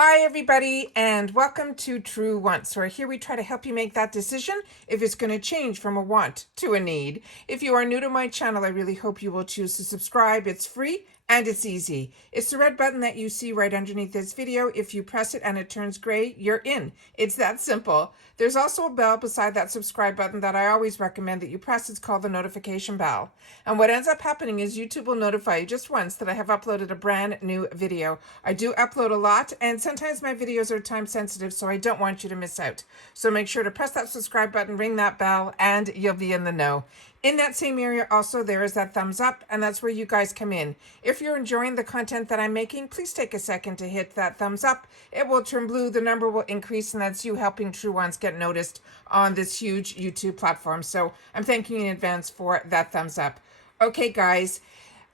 Hi everybody, and welcome to True Wants, where here we try to help you make that decision if it's going to change from a want to a need. If you are new to my channel, I really hope you will choose to subscribe. It's free and it's easy. It's the red button that you see right underneath this video. If you press it and it turns gray, you're in. It's that simple. There's also a bell beside that subscribe button that I always recommend that you press. It's called the notification bell. And what ends up happening is YouTube will notify you just once that I have uploaded a brand new video. I do upload a lot, and sometimes my videos are time sensitive, so I don't want you to miss out. So make sure to press that subscribe button, ring that bell, and you'll be in the know. In that same area also, there is that thumbs up, and that's where you guys come in. If you're enjoying the content that I'm making, please take a second to hit that thumbs up. It will turn blue, the number will increase, and that's you helping True Ones get noticed on this huge YouTube platform. So I'm thanking you in advance for that thumbs up. Okay, guys,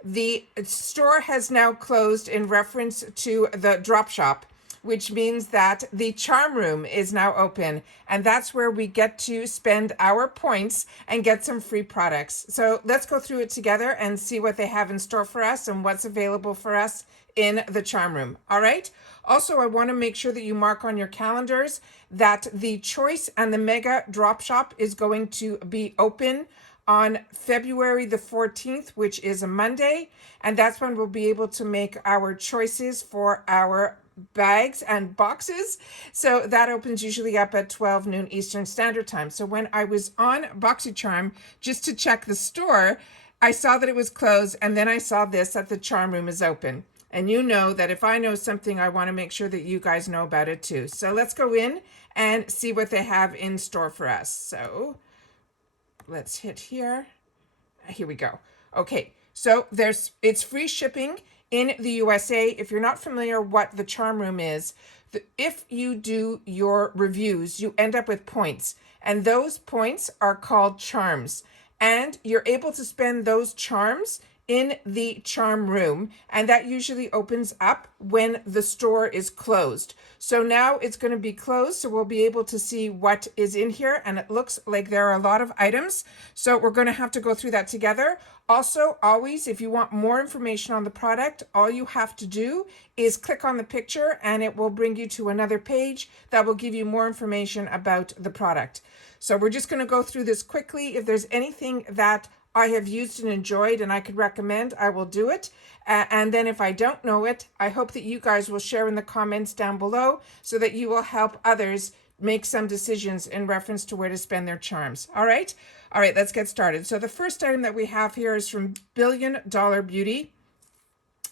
the store has now closed in reference to the drop shop, which means that the charm room is now open, and that's where we get to spend our points and get some free products. So let's go through it together and see what they have in store for us and what's available for us in the charm room. All right. Also, I want to make sure that you mark on your calendars that the Choice and the Mega Drop Shop is going to be open on February the 14th, which is a Monday, and that's when we'll be able to make our choices for our bags and boxes. So that opens usually up at 12 noon Eastern Standard Time. So when I was on Boxycharm just to check the store, I saw that it was closed, and then I saw this, that the charm room is open. And you know that if I know something, I want to make sure that you guys know about it too. So let's go in and see what they have in store for us. So let's hit here. Here we go. Okay, so it's free shipping in the USA. If you're not familiar what the charm room is, if you do your reviews, you end up with points, and those points are called charms, and you're able to spend those charms in the charm room, and that usually opens up when the store is closed. So now it's going to be closed, so we'll be able to see what is in here, and it looks like there are a lot of items, so we're going to have to go through that together. Also, always, if you want more information on the product, all you have to do is click on the picture and it will bring you to another page that will give you more information about the product. So we're just going to go through this quickly. If there's anything that I have used and enjoyed and I could recommend, I will do it. And then if I don't know it, I hope that you guys will share in the comments down below so that you will help others make some decisions in reference to where to spend their charms. All right, let's get started. So the first item that we have here is from Billion Dollar Beauty,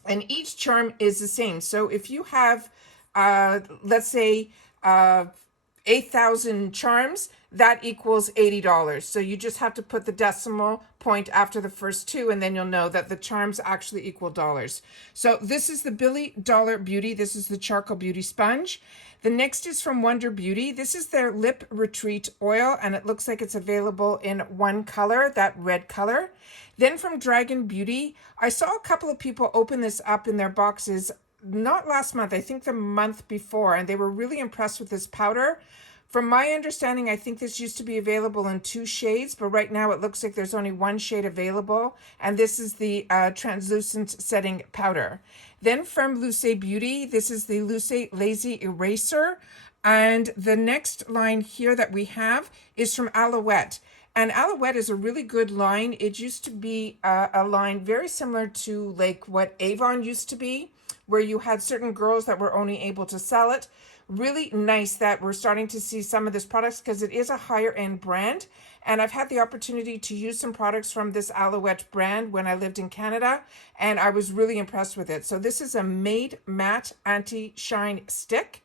and each charm is the same. So if you have, let's say, 8,000 charms, that equals $80. So you just have to put the decimal point after the first two, and then you'll know that the charms actually equal dollars. So this is the Billion Dollar Beauty. This is the Charcoal Beauty Sponge. The next is from Wonder Beauty. This is their Lip Retreat Oil, and it looks like it's available in one color, that red color. Then from Dragon Beauty, I saw a couple of people open this up in their boxes, not last month, I think the month before, and they were really impressed with this powder. From my understanding, I think this used to be available in 2 shades, but right now it looks like there's only 1 shade available, and this is the translucent setting powder. Then from Luce Beauty, this is the Luce Lazy Eraser, and the next line here that we have is from Alouette. And Alouette is a really good line. It used to be a line very similar to like what Avon used to be, where you had certain girls that were only able to sell it. Really nice that we're starting to see some of this products because it is a higher end brand. And I've had the opportunity to use some products from this Alouette brand when I lived in Canada, and I was really impressed with it. So this is a Made Matte Anti-Shine Stick.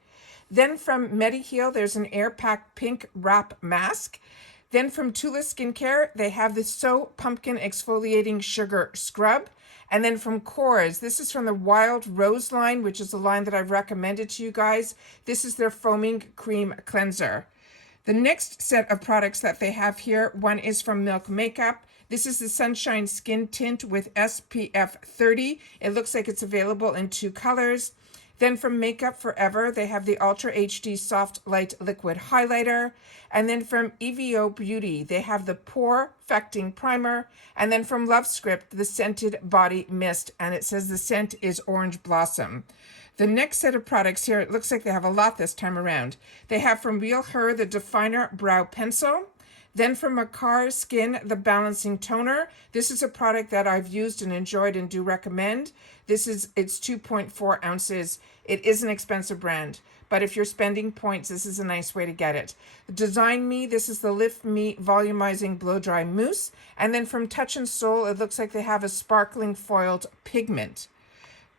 Then from MediHeal, there's an Air Pack Pink Wrap Mask. Then from Tula Skincare, they have the So Pumpkin Exfoliating Sugar Scrub. And then from Kors, this is from the Wild Rose line, which is a line that I've recommended to you guys. This is their Foaming Cream Cleanser. The next set of products that they have here, one is from Milk Makeup. This is the Sunshine Skin Tint with SPF 30. It looks like it's available in 2 colors. Then from Makeup Forever, they have the Ultra HD Soft Light Liquid Highlighter. And then from EVO Beauty, they have the Pore Fecting Primer. And then from Love Script, the Scented Body Mist. And it says the scent is Orange Blossom. The next set of products here, it looks like they have a lot this time around. They have from Real Her the Definer Brow Pencil. Then from Macar Skin, the Balancing Toner. This is a product that I've used and enjoyed and do recommend. It's 2.4 ounces. It is an expensive brand, but if you're spending points, this is a nice way to get it. Design Me, this is the Lift Me Volumizing Blow Dry Mousse. And then from Touch and Soul, it looks like they have a sparkling foiled pigment.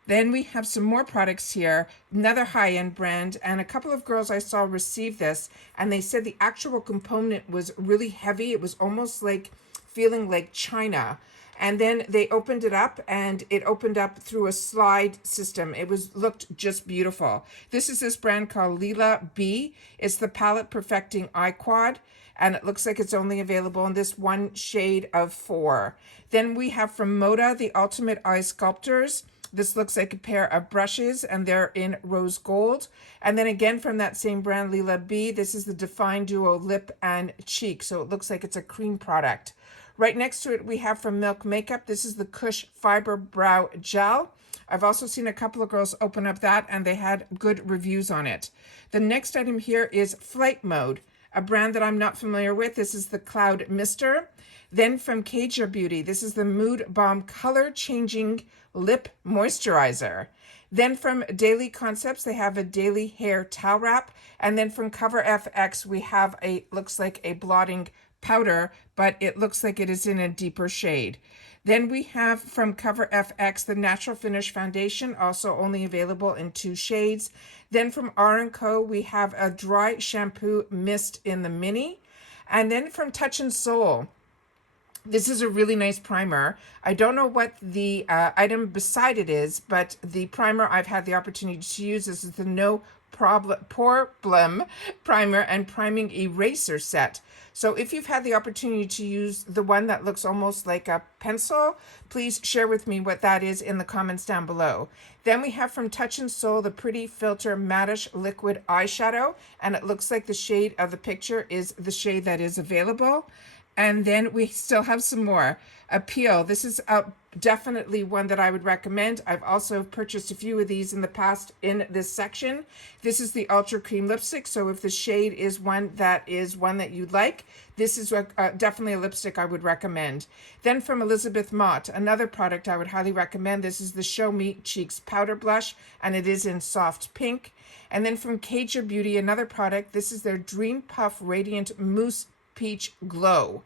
Then we have some more products here, another high-end brand, and a couple of girls I saw receive this, and they said the actual component was really heavy. It was almost like feeling like China. And then they opened it up, and it opened up through a slide system. It looked just beautiful. This is this brand called Lila B. It's the Palette Perfecting Eye Quad, and it looks like it's only available in this one shade of 4. Then we have from Moda the Ultimate Eye Sculptors. This looks like a pair of brushes, and they're in rose gold. And then again from that same brand, Lila B, this is the Define Duo Lip and Cheek. So it looks like it's a cream product. Right next to it, we have from Milk Makeup. This is the Kush Fiber Brow Gel. I've also seen a couple of girls open up that, and they had good reviews on it. The next item here is Flight Mode, a brand that I'm not familiar with. This is the Cloud Mister. Then from Kaja Beauty, this is the Mood Bomb Color Changing Lip Moisturizer. Then from Daily Concepts, they have a daily hair towel wrap. And then from Cover FX, we have looks like a blotting powder, but it looks like it is in a deeper shade. Then we have from Cover FX the Natural Finish Foundation, also only available in 2 shades. Then from R&Co, we have a dry shampoo mist in the mini. And then from Touch and Soul, this is a really nice primer. I don't know what the item beside it is, but the primer I've had the opportunity to use. This is the No Problem Primer and Priming Eraser Set. So if you've had the opportunity to use the one that looks almost like a pencil, please share with me what that is in the comments down below. Then we have from Touch and Soul the Pretty Filter Matte Liquid Eyeshadow, and it looks like the shade of the picture is the shade that is available. And then we still have some more. Appeal. This is definitely one that I would recommend. I've also purchased a few of these in the past in this section. This is the Ultra Cream Lipstick. So if the shade is one that you'd like, this is definitely a lipstick I would recommend. Then from Elizabeth Mott, another product I would highly recommend. This is the Show Me Cheeks Powder Blush, and it is in soft pink. And then from Kaja Beauty, another product. This is their Dream Puff Radiant Mousse Peach Glow.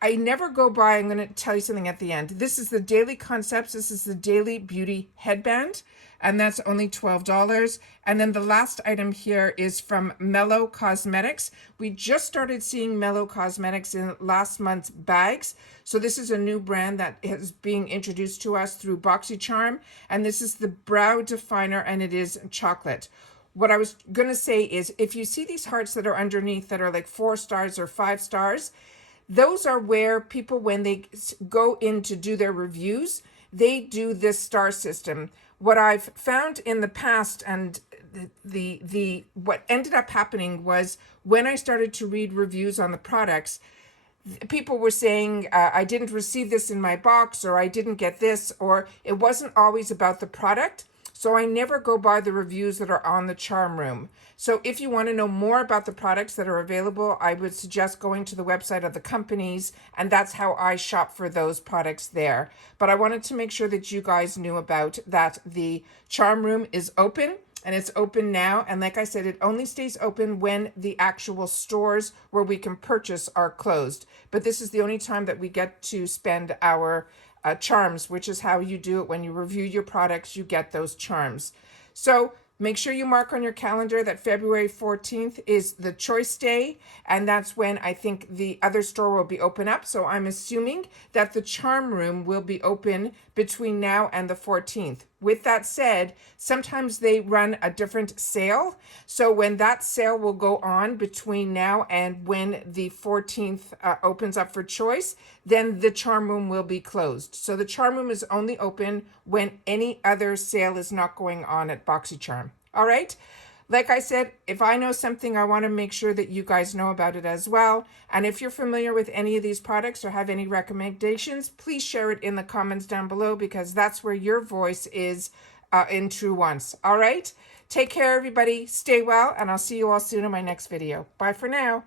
I never go by, I'm going to tell you something at the end. This is the Daily Concepts. This is the Daily Beauty Headband, and that's only $12. And then the last item here is from Mellow Cosmetics. We just started seeing Mellow Cosmetics in last month's bags. So this is a new brand that is being introduced to us through Boxycharm, and this is the Brow Definer, and it is chocolate. What I was going to say is if you see these hearts that are underneath that are like 4 stars or 5 stars, those are where people, when they go in to do their reviews, they do this star system. What I've found in the past, and what ended up happening was when I started to read reviews on the products, people were saying, I didn't receive this in my box, or I didn't get this, or it wasn't always about the product. So I never go by the reviews that are on the Charm Room. So if you want to know more about the products that are available, I would suggest going to the website of the companies, and that's how I shop for those products there. But I wanted to make sure that you guys knew about that. The Charm Room is open, and it's open now. And like I said, it only stays open when the actual stores where we can purchase are closed. But this is the only time that we get to spend our charms, which is how you do it. When you review your products, you get those charms. So make sure you mark on your calendar that February 14th is the choice day, and that's when I think the other store will be open up. So I'm assuming that the Charm Room will be open between now and the 14th. With that said, sometimes they run a different sale. So when that sale will go on between now and when the 14th opens up for choice, then the Charm Room will be closed. So the Charm Room is only open when any other sale is not going on at Boxycharm. All right? Like I said, if I know something, I want to make sure that you guys know about it as well. And if you're familiar with any of these products or have any recommendations, please share it in the comments down below, because that's where your voice is in True Wants. All right? Take care, everybody. Stay well, and I'll see you all soon in my next video. Bye for now.